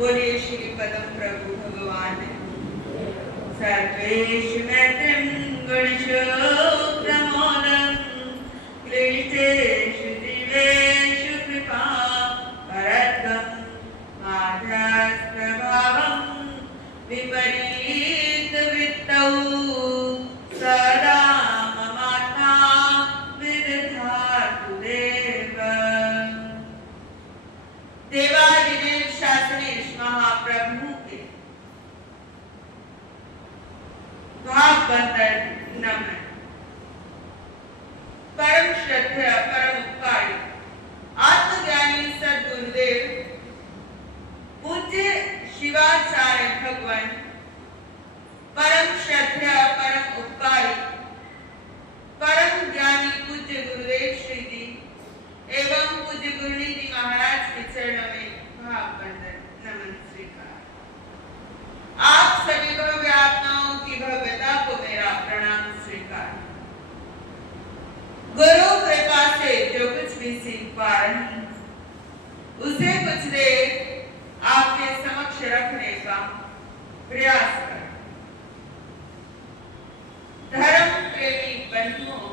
बोलिए श्री पदम प्रभु भगवान सर्वेश मैत्रिं गुणशोक्रमोदं क्लिष्टेषु जीवेषु कृपा परद्गं माधस्प्रभावं विपरीतवृत्तौ सदा ममात्मा विदधातु देव। देवादिदेव शासनेश महाप्रभु के भावबंधन नमन। परम श्रद्धेय परम उपकारी आत्मज्ञानी सद्गुरुदेव पूज्य शिवाचार्य भगवान परम श्रद्धेय परम उपकारी परम ज्ञानी पूज्य गुरुदेव श्री जी एवं पूज्य गुरुनीति महाराज के चरणों में भावबंधन नमन स्वीकार। आप सभी भव्य आत्माओं की भव्यता को मेरा प्रणाम स्वीकार। गुरु कृपा से जो कुछ भी सीख पा रही उसे कुछ देर आपके समक्ष रखने का प्रयास कर। धर्म प्रेमी बंधुओं,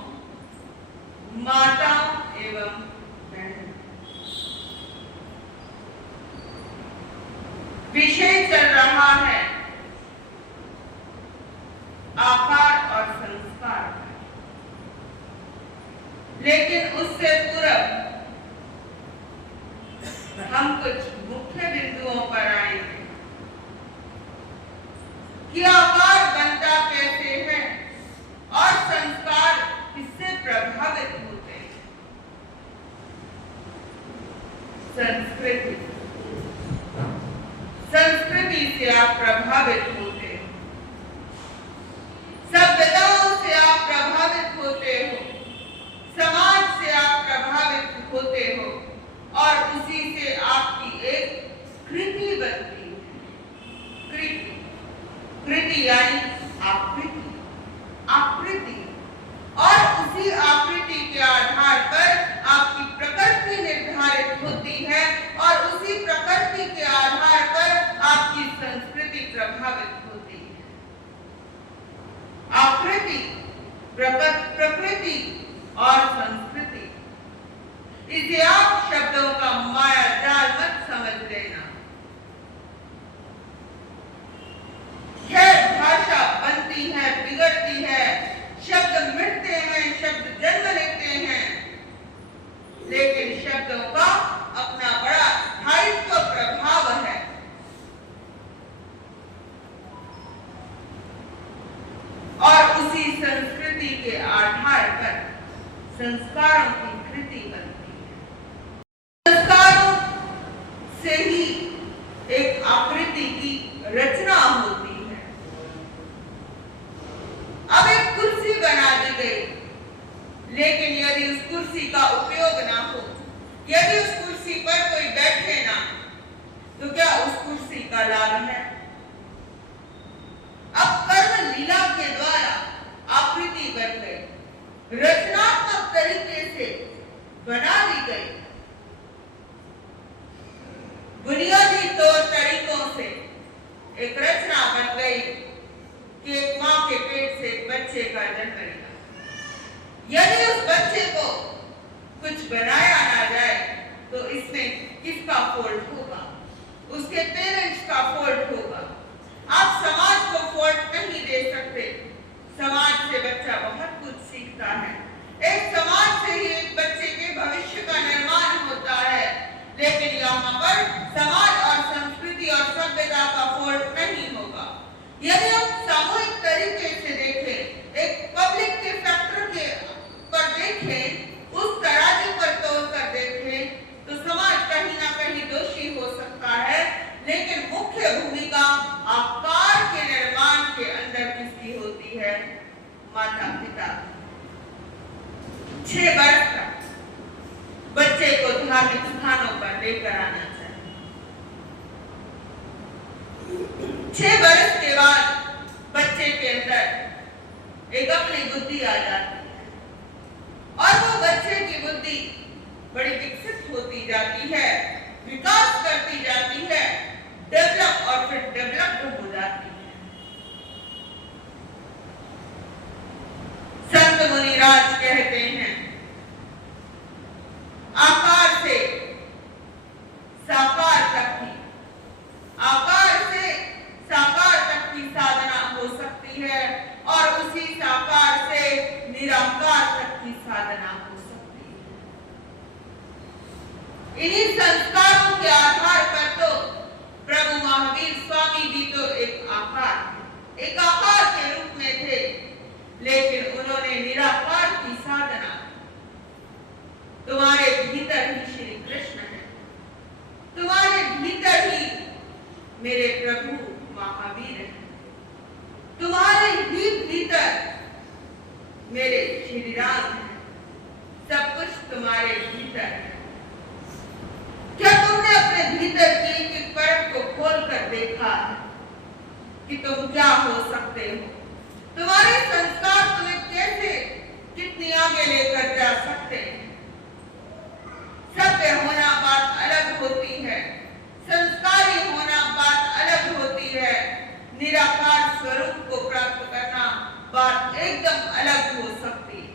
माताओं एवं विषय चल रहा है आकार और संस्कार, लेकिन उससे पूर्व हम कुछ मुख्य बिंदुओं पर आएंगे कि आकार बनता कैसे है और संस्कार किससे प्रभावित होते हैं। संस्कृति से आप प्रभावित होते हो, सभ्यताओं से आप प्रभावित होते हो, समाज से आप प्रभावित होते हो और उसी से आपकी एक कृति बनती है। कृति यानी आकृति और उसी आकृति के आधार पर आपकी प्रकृति निर्धारित होती है और उसी प्रकृति के आधार पर आपकी संस्कृति प्रभावित होती है। आकृति, प्रकृति और संस्कृति, इसे आप शब्दों का माया जाल मत समझ लेना। खैर, भाषा बनती है, बिगड़ती है, शब्द मिटते हैं, शब्द जन्म लेते हैं, लेकिन शब्दों का अपना बड़ा स्थायित्व प्रभाव है। और उसी संस्कृति के आधार पर संस्कारों की कृति बनती है। संस्कारों से ही एक आकृति की रचना होती है। अब एक कुर्सी बना दी गई, लेकिन यदि उस कुर्सी का उपयोग ना हो, यदि उस कुर्सी पर कोई बैठे ना, तो क्या उस कुर्सी का लाभ है? अब कर्म लीला के द्वारा आकृति बन गई, रचनात्मक तरीके से बना दी गई, बुनियादी तौर तरीकों से एक रचना बन गई कि एक मां के पेट से एक बच्चे का जन्म लिया। यदि उस बच्चे को कुछ बनाया ना जाए तो इसमें किसका फॉल्ट होगा? उसके पेरेंट्स का फॉल्ट होगा। आप समाज को फॉल्ट नहीं दे सकते। समाज से बच्चा बहुत कुछ सीखता है। एक समाज से ही एक बच्चे के भविष्य का निर्माण होता है, लेकिन यहाँ पर समाज और संस्कृति और सभ्यता का फॉल्ट नहीं होगा। यदि हम सामूहिक तरीके से देखें, एक पब्लिक के फैक्टर के पर देखें, उस तराजू पर तोल कर देखें, तो समाज कहीं ना कहीं दोषी हो सकता है, लेकिन मुख्य भूमिका आकार के निर्माण के अंदर किसकी होती है? माता पिता। 6 वर्ष साधना हो सकती है। इन्हीं संस्कारों के आधार पर तो प्रभु महावीर स्वामी भी तो एक आकार के रूप में थे, लेकिन उन्होंने निराकार की साधना। तुम्हारे भीतर ही श्री कृष्ण है, तुम्हारे भीतर ही मेरे प्रभु महावीर है, तुम्हारे ही भीतर मेरे श्री राम है, सब कुछ तुम्हारे भीतर है। क्या तुमने अपने भीतर की एक परत को खोल कर देखा है कि तुम क्या हो सकते हो? तुम्हारे संस्कार तुम्हें कैसे कितनी आगे लेकर जा सकते हैं? सभ्य होना बात अलग होती है, संस्कारी होना बात अलग होती है, निराकार स्वरूप को प्राप्त करना बात एकदम अलग हो सकती है।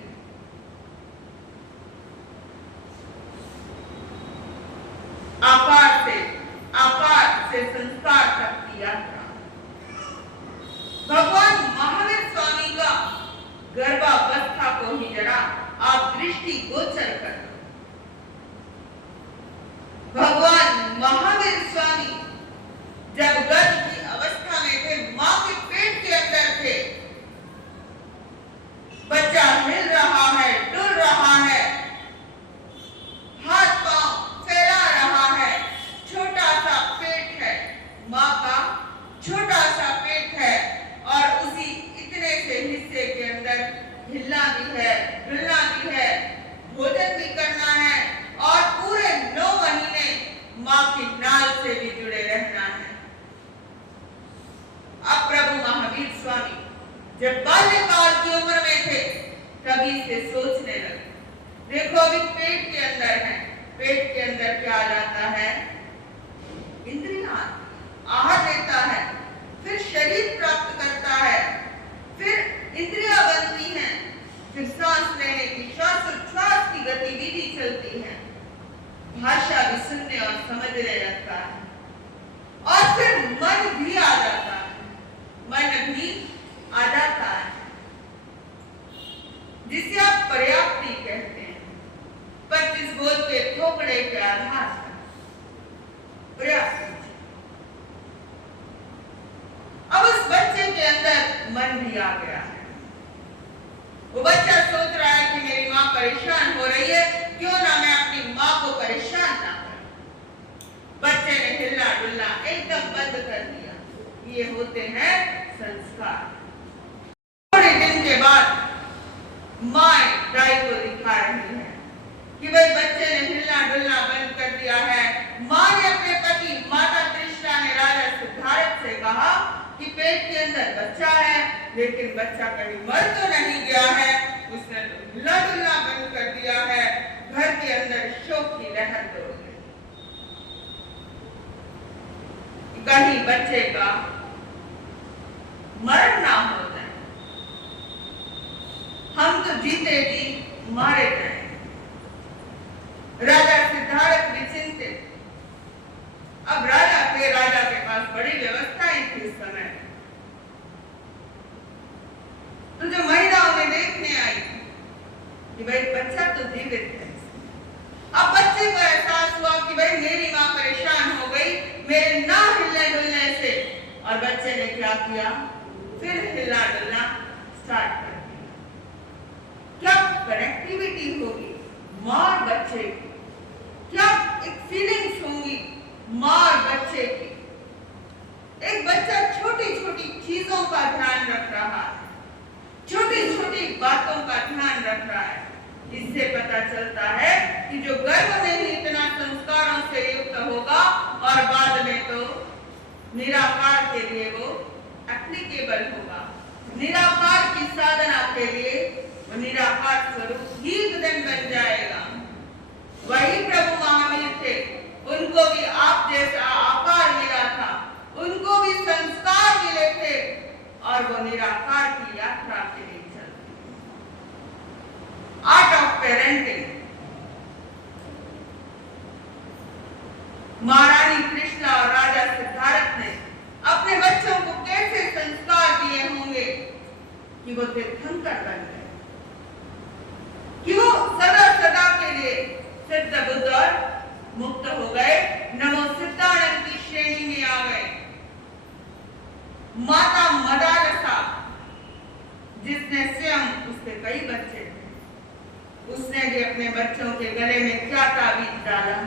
आकार से संस्कार तक की यात्रा। भगवान महावीर स्वामी का गर्भावस्था को ही जरा आप दृष्टि गोचर कर दो। भगवान महावीर स्वामी जब गर्भ की अवस्था में थे, मां के पेट के अंदर थे, बच्चा हिल रहा है, डुल रहा है, हाथ पांव फैला रहा है, छोटा सा पेट है, मां का छोटा सा पेट है, और उसी इतने से हिस्से के अंदर हिलना भी है, डुलना भी है, भोजन भी करना है, और पूरे 9 महीने मां की नाल से भी जुड़े रहना है। अब प्रभु महावीर स्वामी जब बाल्यकाल की उम्र में थे, तभी से सोचने लगे, देखो अभी पेट के अंदर है, पेट के अंदर क्या जाता है? इंद्रियां, आहार लेता है, फिर शरीर प्राप्त करता है, फिर इंद्रियां बनती हैं, फिर सांस लेने की, श्वासोच्छ्वास की गतिविधि चलती है, भाषा भी सुनने और समझने लगता है, और फिर मन भी आ जाता है, मन भी आ जाता है, जिसे आप पर्याप्ति कहते हैं। 25 गोल के थोपड़े के आधार पर पर्याप्ति। अब उस बच्चे के अंदर मन भी आ गया है, वो बच्चा सोच रहा है कि मेरी माँ परेशान हो रही है, क्यों ना मैं अपनी माँ को परेशान ना करूं। बच्चे ने हिलना डुलना एकदम बंद कर दिया। ये होते हैं संस्कार। थोड़े दिन के बाद माँ दाई को दिखा रही है कि भाई बच्चे ने हिलना डुलना बंद कर दिया है। माँ ने अपने पति माता तृष्णा ने राजा सिद्धार्थ से कहा कि पेट के अंदर बच्चा है, लेकिन बच्चा कहीं मर तो नहीं गया है, उसने तो हिलना डुलना बंद कर दिया है। घर के अंदर शोक की लहर दौड़ गई। कहीं बच्चे का मरण ना हो जाए, हम तो जीते जी मारे गए। राजा सिद्धार्थ भी चिंतित। अब राजा के पास बड़ी व्यवस्थाएं थी इस समय, तो जो महिला उन्हें देखने आई कि भाई बच्चा तो जीवित है। अब बच्चे को एहसास हुआ कि भाई मेरी माँ परेशान हो गई मेरे ना हिलने डुलने से, और बच्चे ने क्या किया? फिर हिलना डुलना स्टार्ट कर दिया। क्या कनेक्टिविटी होगी माँ और बच्चे की, क्या एक फीलिंग्स होंगी माँ और बच्चे की। एक बच्चा छोटी छोटी चीजों का ध्यान रख रहा है, छोटी छोटी बातों का ध्यान रख रहा है। इससे पता चलता है कि जो गर्भ में ही इतना संस्कारों से युक्त होगा, और बाद में तो निराकार के लिए वो एप्लीकेबल होगा। निराकार की साधना के लिए वो निराकार स्वरूप ही विधन बन जाएगा। वही प्रभु महावीर थे, उनको भी आप जैसा आकार मिला था, उनको भी संस्कार मिले थे, और वो निराकार की यात्रा के लिए चलते। Art of parenting. महारानी कृष्णा और राजा सिद्धार्थ ने अपने बच्चों को कैसे संस्कार दिए होंगे कि वो तीर्थंकर बन गए, कि वो सिद्ध बुद्ध और मुक्त हो गए, नमो सिद्धानंद की श्रेणी में आ गए। माता मदालसा, जिसने स्वयं, उसके कई बच्चे थे, उसने भी अपने बच्चों के गले में क्या ताबीज डाला,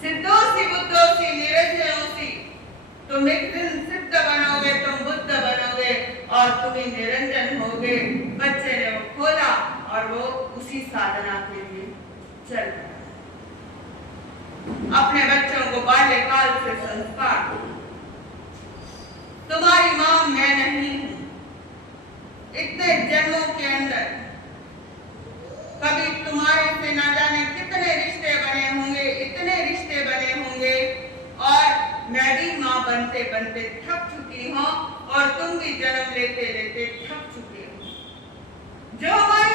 सिद्धोसी बुद्धोसी निरंजनोसी, तुम एक दिन सिद्ध बनोगे, तुम बुद्ध बनोगे और तुम ही निरंजन होगे। बच्चे ने वो खोला और वो उसी साधना के लिए चल पड़ा। अपने बच्चों को बाल्यकाल से संस्कार, तुम्हारी मां मैं नहीं हूं। इतने जन्मों के अंदर कभी तुम्हारे से ना जाने कितने रिश्ते बने होंगे, इतने रिश्ते बने होंगे, और मैं भी मां बनते बनते थक चुकी हूं और तुम भी जन्म लेते लेते थक चुके हो। जो हमारी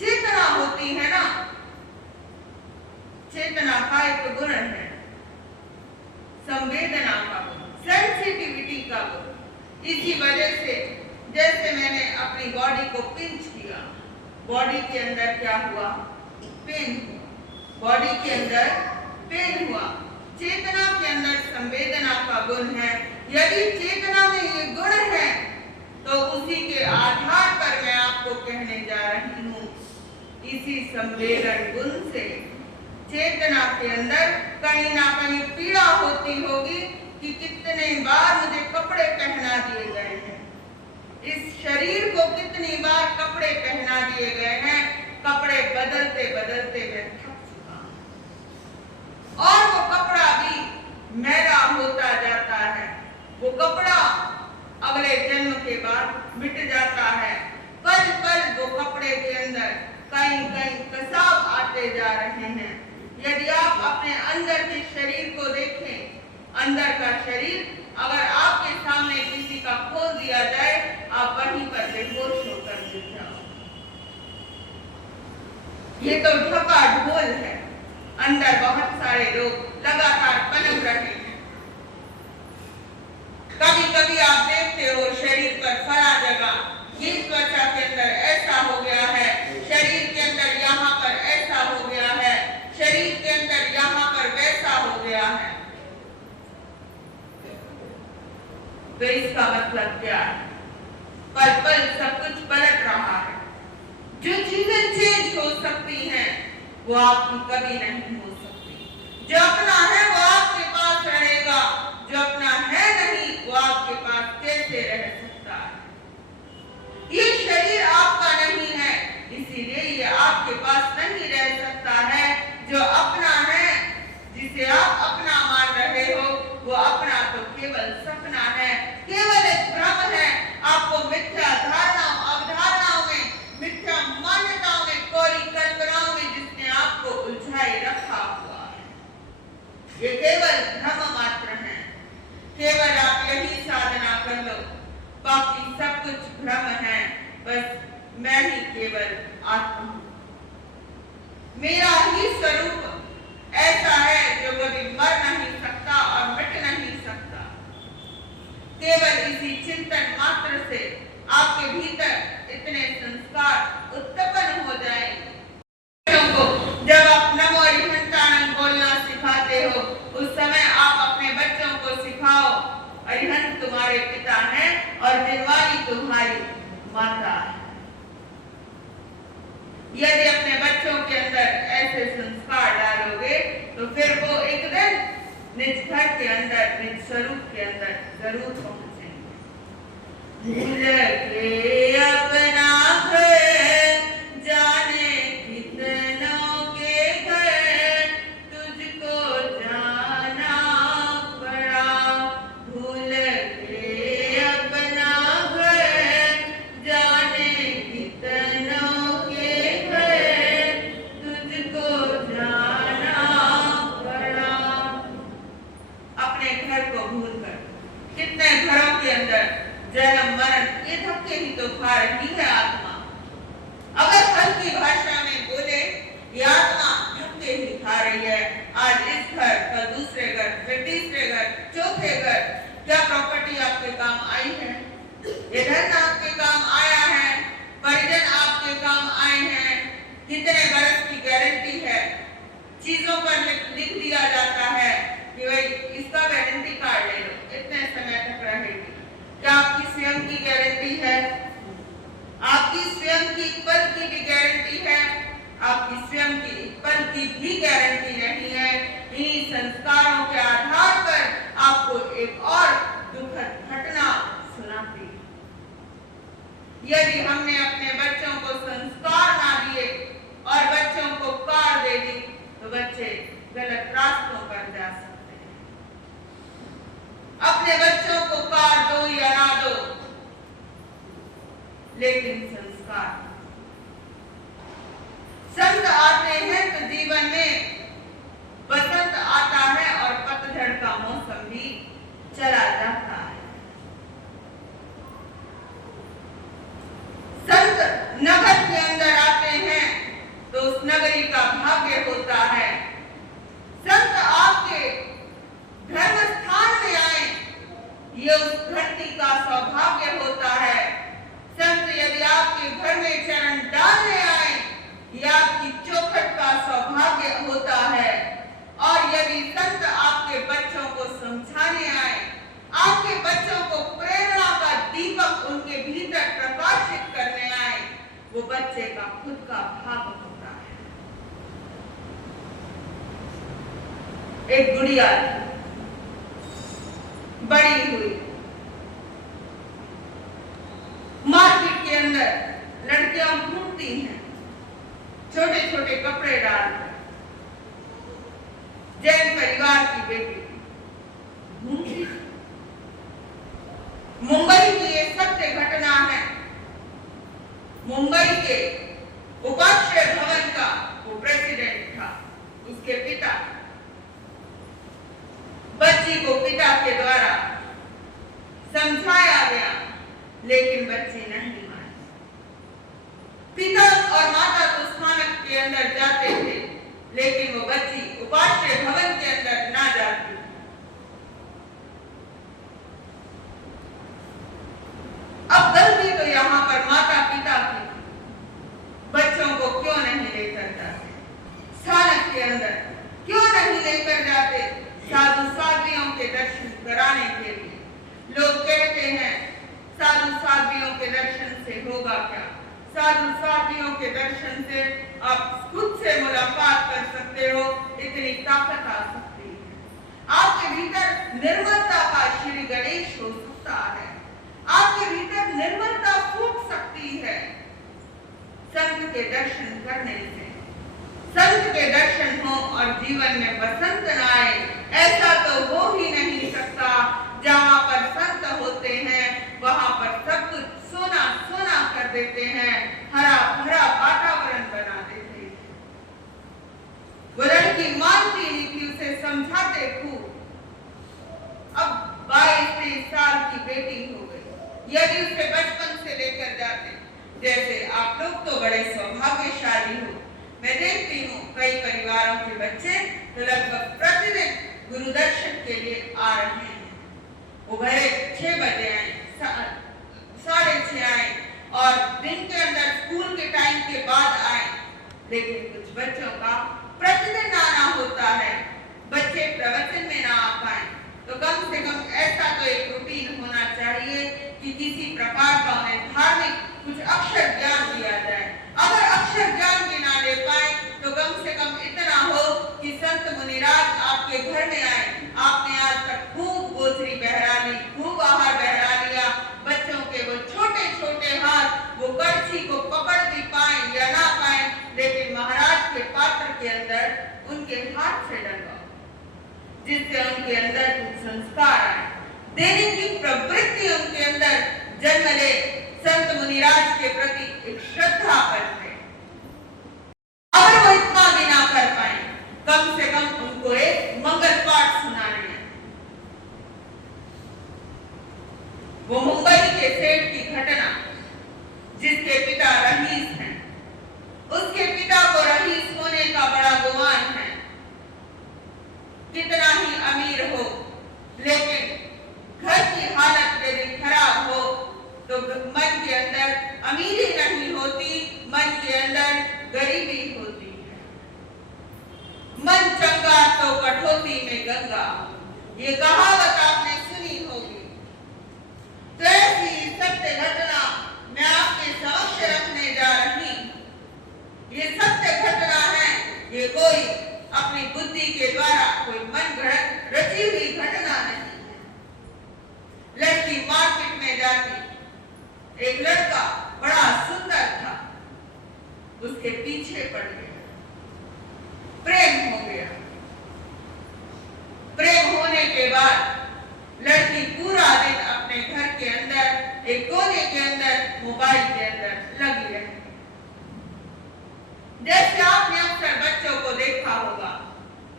चेतना होती है ना, चेतना का एक गुण है संवेदना का गुण, सेंसिटिविटी का गुण। इसी वजह से जैसे मैंने अपनी बॉडी को पिंच किया, बॉडी के अंदर क्या हुआ, पेन हुआ, बॉडी के अंदर पेन हुआ। चेतना के अंदर संवेदना का गुण है। यदि चेतना में ये गुण है तो उसी के आधार पर मैं आपको कहने जा रही हूँ, इसी संवेदन गुण से चेतना के अंदर कहीं ना कहीं पीड़ा होती होगी कि कितने बार मुझे कपड़े पहना दिए गए हैं, इस शरीर को कितनी बार कपड़े पहना दिए गए हैं, कपड़े बदलते बदलते मैं थक चुका हूं। और वो कपड़ा भी मैला होता जाता है, वो कपड़ा अगले जन्म के बाद मिट जाता है। पल पल वो कपड़े के अंदर कहीं कहीं कसाव आते जा रहे हैं। यदि आप अपने अंदर के शरीर को देखें, अंदर का शरीर अगर आपके सामने किसी का खोल दिया जाए, आप वहीं पर बेहोश होकर गिर जाओ। ये तो ढका ढोल है, अंदर बहुत सारे लोग लगातार पनप रहे हैं। कभी कभी आप देखते हो शरीर पर फला जगह, ये त्वचा के अंदर ऐसा हो गया है, शरीर के अंदर यहाँ पर ऐसा हो गया है, शरीर के अंदर यहाँ पर वैसा हो गया है। तो इसका मतलब क्या है? पल पल सब कुछ पलट रहा है। जो चीजें चेंज हो सकती हैं वो आपकी कभी नहीं हो सकती। जो अपना है वो आपके पास रहेगा, जो अपना है नहीं वो आपके पास कैसे रह सकता है? ये शरीर आपका नहीं है, इसीलिए ये आपके पास नहीं रह सकता है। जो अपना है, जिसे आप अपना मान रहे हो, वो अपना तो केवल सपना है, केवल एक भ्रम है। आपको मिथ्या धारणाओं, अवधारणाओं में, मिथ्या मान्यताओं में, कोरी कल्पनाओं में जिसने आपको उलझाए रखा हुआ है, ये केवल भ्रम मात्र है। केवल आप यही साधना कर लो, बाकी सब कुछ भ्रम है। बस मैं ही केवल आत्मा हूं, मेरा ही स्वरूप ऐसा है जो कभी मर नहीं सकता और मिट नहीं सकता। केवल इसी चिंतन मात्र से आपके भीतर इतने संस्कार उत्पन्न हो जाएंगे। जब आप नमो अरिहंतानंद बोलना सिखाते हो, उस समय आप अपने बच्चों को सिखाओ, अरिहंत तुम्हारे पिता हैं और दिलवाली तुम्हारी माता है। यदि अपने बच्चों के अंदर ऐसे संस्कार डालोगे तो फिर वो एक दिन निज घर के अंदर, निज स्वरूप के अंदर जरूर पहुंचेंगे। भूल के अपना घर जाने कितनों के घर, तुझको जाना पड़ा। भूल के अपना घर जाने कितनों के घर, तुझको जाना पड़ा। अपने घर को भूलकर कितने घरों के अंदर जन्म मरण ये धक्के ही तो खा रही है आत्मा। अगर हल्की भाषा में बोले, ये आत्मा धक्के ही खा रही है। आज इस घर, कल दूसरे घर, फिर तीसरे घर, चौथे घर। क्या प्रॉपर्टी आपके काम आई है? ये धन आपके काम आया है? परिजन आपके काम आए हैं? कितने बरस की गारंटी है? भी गारंटी नहीं है। इन्हीं संस्कारों के आधार पर आपको एक और दुखद घटना सुनाती हूं। यदि हमने अपने बच्चों को संस्कार ना दिए और बच्चों को कार दे दी तो बच्चे गलत रास्तों पर जा सकते हैं। अपने बच्चों को कार दो या ना दो, लेकिन संस्कार। संत आते हैं तो जीवन में बसंत आता है और पतझड़ का मौसम भी चला जाता है। संत नगर के अंदर आते हैं तो उस नगरी का भाग्य होता है। संत आपके धर्म स्थान में आए, ये उस धरती का सौभाग्य होता है। संत यदि आपके घर में चरण डालने आए, ये आपकी चौखट का सौभाग्य होता है। और यदि संत आपके बच्चों को समझाने आए, आपके बच्चों को प्रेरणा का दीपक उनके भीतर प्रकाशित करने आए, वो बच्चे का खुद का भाग होता है। एक गुड़िया बड़ी हुई, मार्केट के अंदर लड़कियां घूमती हैं छोटे छोटे कपड़े डालकर। जैन परिवार की बेटी घूमती। मुंबई की ये सत्य घटना है। मुंबई के उपाश्रय भवन का वो प्रेसिडेंट था, उसके पिता। बच्ची को पिता के द्वारा समझाया गया, लेकिन बच्ची नहीं मानी। पिता और माता तो स्थानक के अंदर जाते थे, लेकिन वो बच्ची उपाश्रय भवन के अंदर ना जाती। अब गलती तो यहाँ पर माता पिता की, बच्चों को क्यों नहीं लेकर जाते स्थानक के अंदर? क्यों नहीं लेकर जाते साधु साध्वियों के दर्शन कराने के लिए? लोग कहते हैं साधु साध्वियों के दर्शन से होगा क्या? साधु साध्वियों के दर्शन से आप खुद से मुलाकात कर सकते हो, इतनी ताकत आ सकती है। आपके भीतर निर्मलता का श्री गणेश हो सकता है, आपके भीतर निर्मलता फूट सकती है संत के दर्शन करने से। संत के दर्शन हो और जीवन में बसंत न आए, ऐसा तो हो ही नहीं सकता। जहाँ पर संत होते हैं वहां पर सब कुछ सोना सोना कर देते हैं, हरा भरा वातावरण बना देते हैं। वो लड़की मानती नहीं थी, उसे समझाते खूब। अब 22-23 साल की बेटी हो गई। यदि उसे बचपन से लेकर जाते, जैसे आप लोग तो बड़े सौभाग्यशाली हो, मैं देखती हूँ कई परिवारों के बच्चे तो लगभग प्रतिदिन गुरु दर्शन के लिए आ रहे हैं। वो भले 6 बजे आए, 6:30 आए और दिन के अंदर स्कूल के टाइम के बाद आए, लेकिन कुछ बच्चों का प्रतिदिन आना होता है। बच्चे प्रवचन में ना आ पाए तो कम से कम ऐसा तो एक रूटीन होना चाहिए कि किसी प्रकार का उन्हें धार्मिक कुछ अक्षर ज्ञान दिया जाए। अगर अक्षर ज्ञान भी ना ले पाए तो कम से कम इतना हो कि संत मुनिराज आपके घर में आए, आपने आज तक खूब गोचरी बहरा ली, खूब आहार बहरा लिया, बच्चों के वो छोटे छोटे हाथ वो करछी को पकड़ भी पाए या ना पाए, लेकिन महाराज के पात्र के अंदर उनके हाथ से डलवाओ, जिससे उनके अंदर कुछ संस्कार आए, देने की प्रवृत्ति उनके अंदर जन्म ले, संत मुनिराज के प्रति एक श्रद्धा बने। अगर वो इतना भी ना कर पाए, कम से कम उनको एक मंगल पाठ सुनाने हैं। वो मुंबई के सेठ की घटना, जिसके पिता रईस हैं, उसके पिता को रईस होने का बड़ा गुमान है। कितना ही अमीर हो, लेकिन घर की हालत यदि खराब हो तो मन के अंदर अमीरी नहीं होती, मन के अंदर गरीबी होती है। मन चंगा तो कठौती में गंगा, ये कहावत आपने सुनी होगी। तो ऐसी सत्य घटना मैं आपके समक्ष रखने जा रही। ये सत्य घटना है, ये कोई बुद्धि के द्वारा कोई मन गढ़ंत रची हुई घटना नहीं है। लड़की मार्केट में जाती, एक लड़का बड़ा सुंदर था, उसके पीछे पड़ गया, प्रेम हो गया। प्रेम होने के बाद लड़की पूरा दिन अपने घर के अंदर एक कोने के अंदर मोबाइल के अंदर लगी रहती। जैसे आपने अक्सर बच्चों को देखा होगा,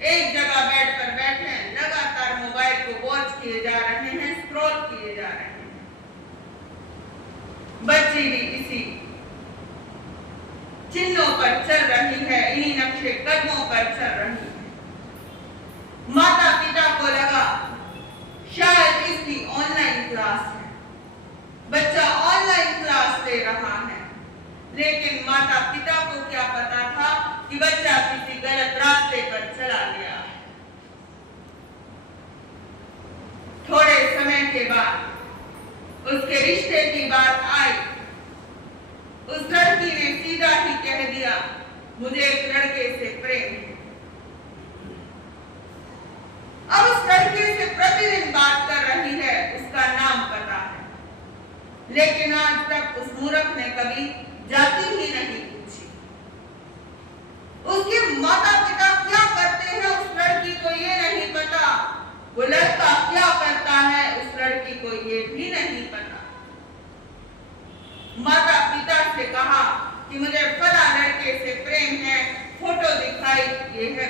एक जगह बेड पर बैठे लगातार मोबाइल को वॉच किए जा रहे हैं, स्क्रॉल किए जा रहे हैं। बच्ची भी इसी चिन्हों पर चल रही है, इन्हीं नक्शे कदमों पर चल रही है। माता पिता को लगा शायद इसकी ऑनलाइन क्लास है, बच्चा ऑनलाइन क्लास ले रहा है, लेकिन माता पिता को क्या पता था कि बच्चा किसी गलत रास्ते पर चला गया है। थोड़े समय के बाद उसके रिश्ते की बात आई। उस लड़की ने सीधा ही कह दिया, मुझे एक लड़के से प्रेम है। अब उस लड़के से प्रतिदिन बात कर रही है, उसका नाम पता है, लेकिन आज तक उस मूर्ख ने कभी जाति ही नहीं पूछी। उसके माता पिता क्या करते हैं उस लड़की को ये नहीं पता, वो लड़का क्या करता है उस लड़की को ये भी नहीं पता। माता पिता से कहा कि मुझे फला लड़के से प्रेम है, फोटो दिखाई, ये है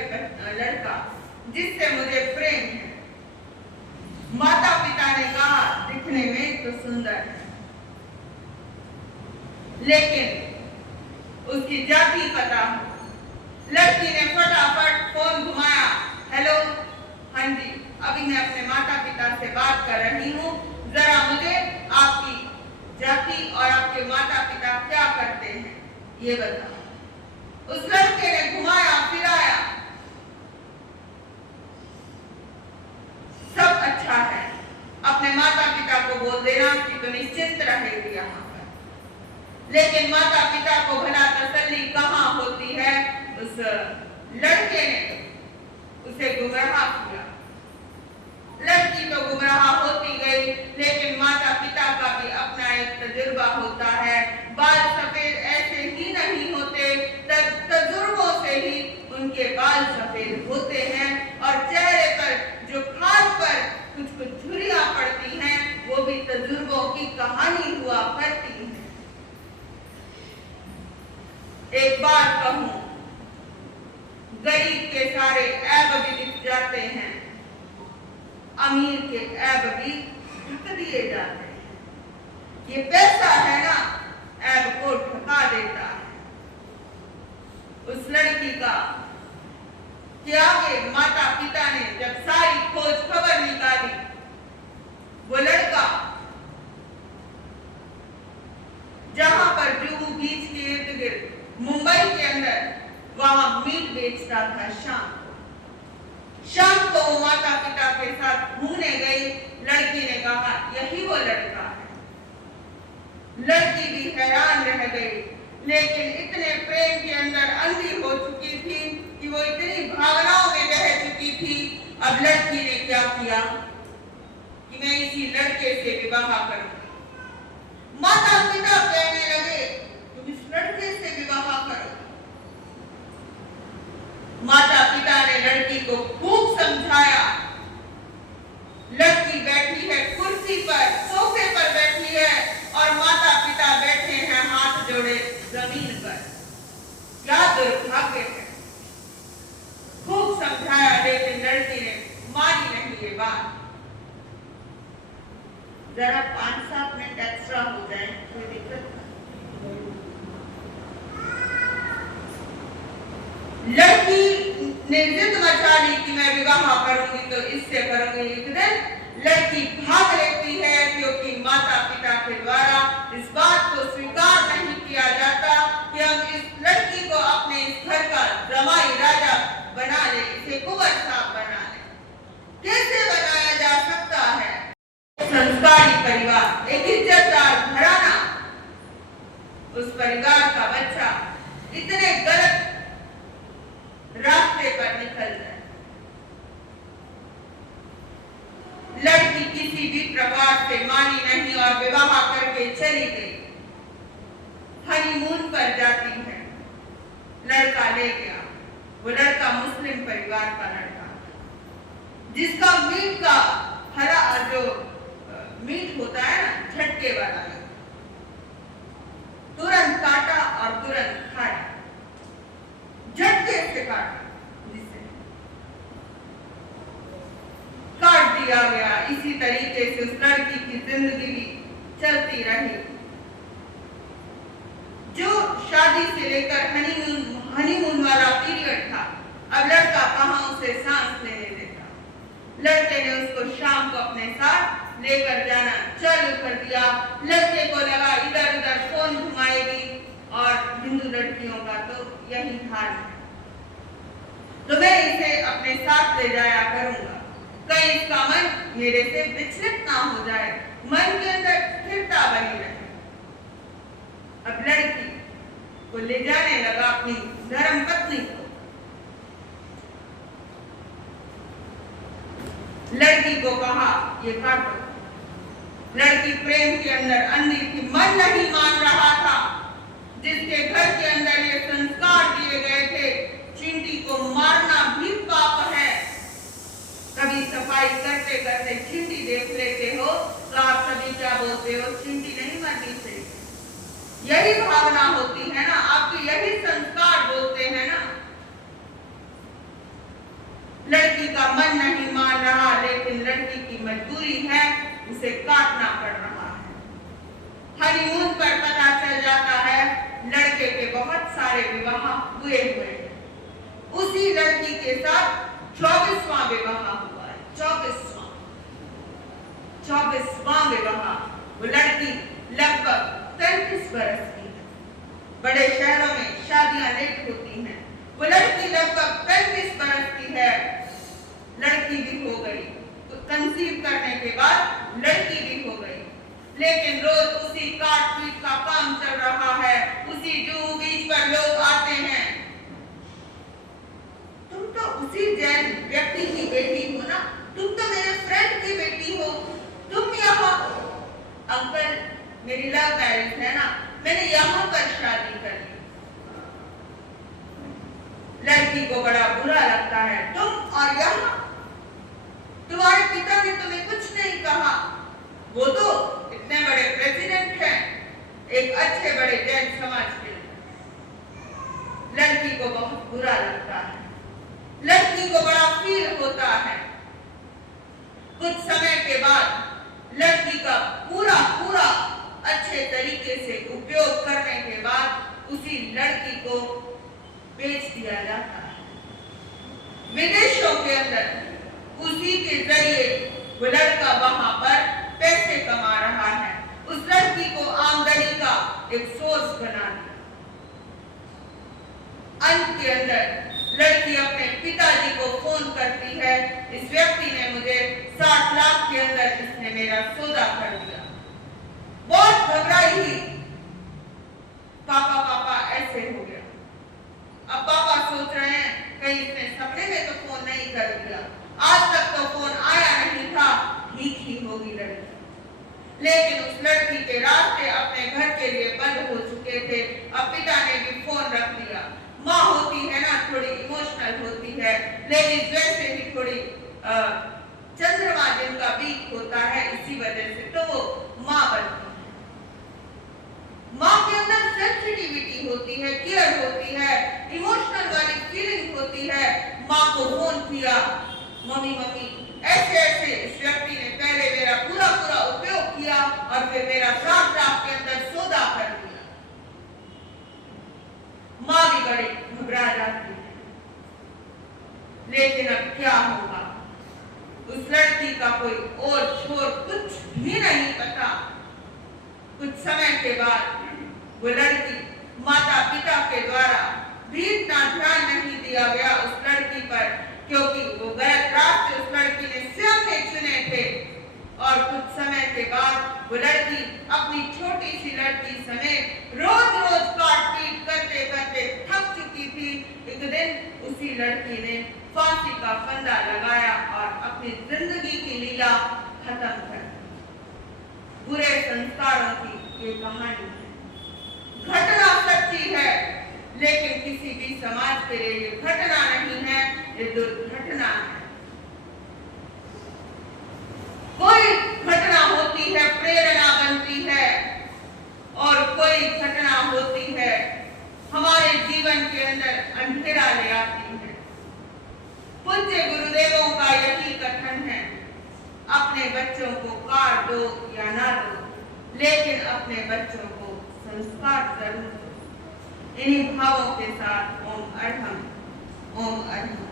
लड़का जिससे मुझे प्रेम है। माता पिता ने कहा दिखने में तो सुंदर है, लेकिन उसकी जाति पता हो। लड़की ने फटाफट फोन घुमाया, हेलो, हाँ जी, अभी मैं अपने माता पिता से बात कर रही हूँ, जरा मुझे आपकी जाति और आपके माता पिता क्या करते हैं ये बताओ। उस लड़के ने घुमाया फिराया, सब अच्छा है, अपने माता पिता को बोल देना कि तुम निश्चिंत रहेगी यहाँ पर। लेकिन माता पिता को भला तसल्ली कहाँ होती है। उस लड़के ने उसे गुमराह किया। लड़की तो गुमराह होती गई, लेकिन माता पिता का भी अपना एक तजुर्बा होता है। बाल सफेद ऐसे ही नहीं होते, तजुर्बों से ही उनके बाल सफेद होते हैं, और चेहरे पर जो खाल पर कुछ कुछ झुर्रियां पड़ती हैं, वो भी तजुर्बों की कहानी हुआ करती है। एक बात कहूं, गरीब के सारे ऐब भी दिख जाते हैं, अमीर के ऐब भी ढक दिए जाते हैं। ये पैसा है ना, ऐब को ढका देता है। उस लड़की का कि आगे माता पिता ने जब सारी खोज खबर निकाली, वो लड़का जहां पर जुहू बीच के इर्द गिर्द मुंबई के अंदर वहां मीट बेचता था, शाम को वो माता पिता के साथ घूमने गई। लड़की ने कहा यही वो लड़का है। लड़की भी हैरान रह गई, लेकिन इतने प्रेम के अंदर अंधी हो चुकी थी कि वो इतनी भावनाओं में बह चुकी थी। अब लड़की ने क्या किया कि मैं इसी लड़के से विवाह करूंगी। माता पिता कहने लगे तुम इस लड़के से विवाह करो। माता पिता ने लड़की को खूब समझाया। लड़की बैठी है कुर्सी पर, सोफे पर बैठी है, और माता पिता बैठे हैं हाथ जोड़े जमीन पर। क्या दुर्भाग्य है। खूब समझाया, लेकिन लड़की ने मानी नहीं ये बात। जरा 5-7 मिनट एक्स्ट्रा हो जाए, कोई दिक्कत नहीं। लड़की ने जिद मचा ली कि मैं विवाह करूंगी तो इससे करूंगी। एक दिन लड़की भाग लेती है, क्योंकि माता पिता के द्वारा इस बात को स्वीकार नहीं किया जाता कि हम इस लड़की को अपने इस घर का जमाई राजा बना ले, इसे कुंवर साहब बना ले। कैसे बनाया जा सकता है? संस्कारी परिवार, एक इज्जतदार घराना, उस परिवार का बच्चा इतने गलत रास्ते पर निकल जाए। लड़का ले गया। वो लड़का मुस्लिम परिवार का लड़का था, जिसका मीट का हरा जो मीट होता है ना, झटके वाला मीट, तुरंत काटा और तुरंत खाया, झटके से काटा, जिसे काट दिया गया। इसी तरीके से उस लड़की की जिंदगी भी चलती रही। जो शादी से लेकर हनीमून वाला पीरियड था, अब लड़का कहाँ उसे सांस लेने देता। लड़के ने उसको शाम को अपने साथ लेकर जाना चालू कर दिया। लड़के को लगा इधर उधर फोन घुमाएगी, और हिंदू लड़कियों का तो यही हाल है, तो मैं इसे अपने साथ ले जाया करूंगा, कहीं इसका मन मेरे से विचलित ना हो जाए, मन के अंदर स्थिरता बनी रहे। अब लड़की को ले जाने लगा अपनी धर्म पत्नी को। लड़की को कहा ये काटो। लड़की प्रेम के अंदर अंधी थी, मन नहीं मान रहा था। जिसके घर के अंदर ये संस्कार दिए गए थे, चींटी को मारना भी पाप है। कभी सफाई करते करते चींटी देख लेते हो तो आप सभी क्या बोलते हो, चींटी नहीं मरनी चाहिए। यही भावना होती है ना, आपके यही संस्कार बोलते हैं ना। लड़की का मन नहीं मान रहा, लेकिन लड़की की मजबूरी है, उसे काटना पड़ रहा है। हनीमून पर पता चल जाता है लड़के के बहुत सारे विवाह हुए हैं। उसी लड़की के साथ 24वां विवाह हुआ है। 24वां विवाह। वो लड़की लगभग 35 बरस की है। बड़े शहरों में शादियां लेट होती हैं। वो लड़की लगभग 35 बरस की है। लड़की भी हो गई, तो कंसीव करने के बाद लड़की भी हो गई, लेकिन रोज उसी काट पीट का काम चल रहा है। उसी जू बीच पर लोग आते हैं, तुम तो उसी जैन व्यक्ति की बेटी हो ना, तुम तो मेरे फ्रेंड की बेटी हो, तुम यहाँ। अंकल मेरी लव मैरिज है ना, मैंने यहाँ पर शादी कर ली। लड़की को बड़ा बुरा लगता है, तुम और यहाँ, तुम्हारे पिता ने तुम्हें कुछ नहीं कहा, वो तो इतने बड़े प्रेसिडेंट हैं एक अच्छे बड़े जैन समाज के। लड़की को बहुत बुरा लगता है, लड़की को बड़ा फील होता है। कुछ समय के बाद लड़की का पूरा अच्छे तरीके से उपयोग करने के बाद उसी लड़की को बेच दिया जाता है विदेशों के अंदर। उसी के जरिए वो लड़का वहां पर पैसे कमा रहा है। उस लड़की को आमदनी का एक सोर्स बना दिया। अंत के अंदर लड़की अपने पिताजी को फोन करती है, इस व्यक्ति ने मुझे 60 लाख के अंदर इसने मेरा सौदा कर दिया। बहुत घबराई ही, पापा ऐसे हो गया। अब पापा सोच रहे हैं कहीं इसने सपने में तो फोन नहीं कर दिया, आज तक तो फोन आया नहीं था, ठीक ही होगी लड़की। लेकिन उस लड़की के रास्ते अपने घर के लिए बंद हो चुके थे। अब पिता ने भी फोन रख दिया। माँ होती है ना, थोड़ी इमोशनल होती है, लेकिन वैसे ही थोड़ी चंद्रमा जिनका वीक होता है, इसी वजह से तो वो माँ बनती है। माँ के अंदर सेंसिटिविटी होती है, केयर होती है, इमोशनल वाली फीलिंग होती है। माँ को फोन किया, मम्मी ऐसे इस व्यक्ति ने पहले मेरा पूरा उपयोग किया और फिर मेरा 60 लाख के अंदर सौदा कर दिया। माँ भी बड़ी घबरा जाती है, लेकिन अब क्या होगा, उस लड़की का कोई और छोर कुछ भी नहीं पता। कुछ समय के बाद वो लड़की माता पिता के द्वारा भी इतना ध्यान नहीं दिया गया उस लड़की पर, क्योंकि वो गलत रास्ते उस लड़की ने स्वयं ने चुने थे। और कुछ समय के बाद वो लड़की अपनी छोटी सी लड़की समेत रोज काट पीट करते करते थक चुकी थी। एक दिन उसी लड़की ने फांसी का फंदा लगाया और अपनी जिंदगी की लीला खत्म कर दी। बुरे संस्कारों की ये कहानी है, घटना सच्ची है, लेकिन किसी भी समाज के लिए ये घटना नहीं है, ये दुर्घटना है। कोई घटना होती है प्रेरणा बनती है, और कोई घटना होती है हमारे जीवन के अंदर अंधेरा ले आती है। पूज्य गुरुदेवों का यही कथन है, अपने बच्चों को काट दो या ना दो, लेकिन अपने बच्चों को संस्कार जरूर दो। इन्हीं भावों के साथ ओम अरहम, ओम अरहम।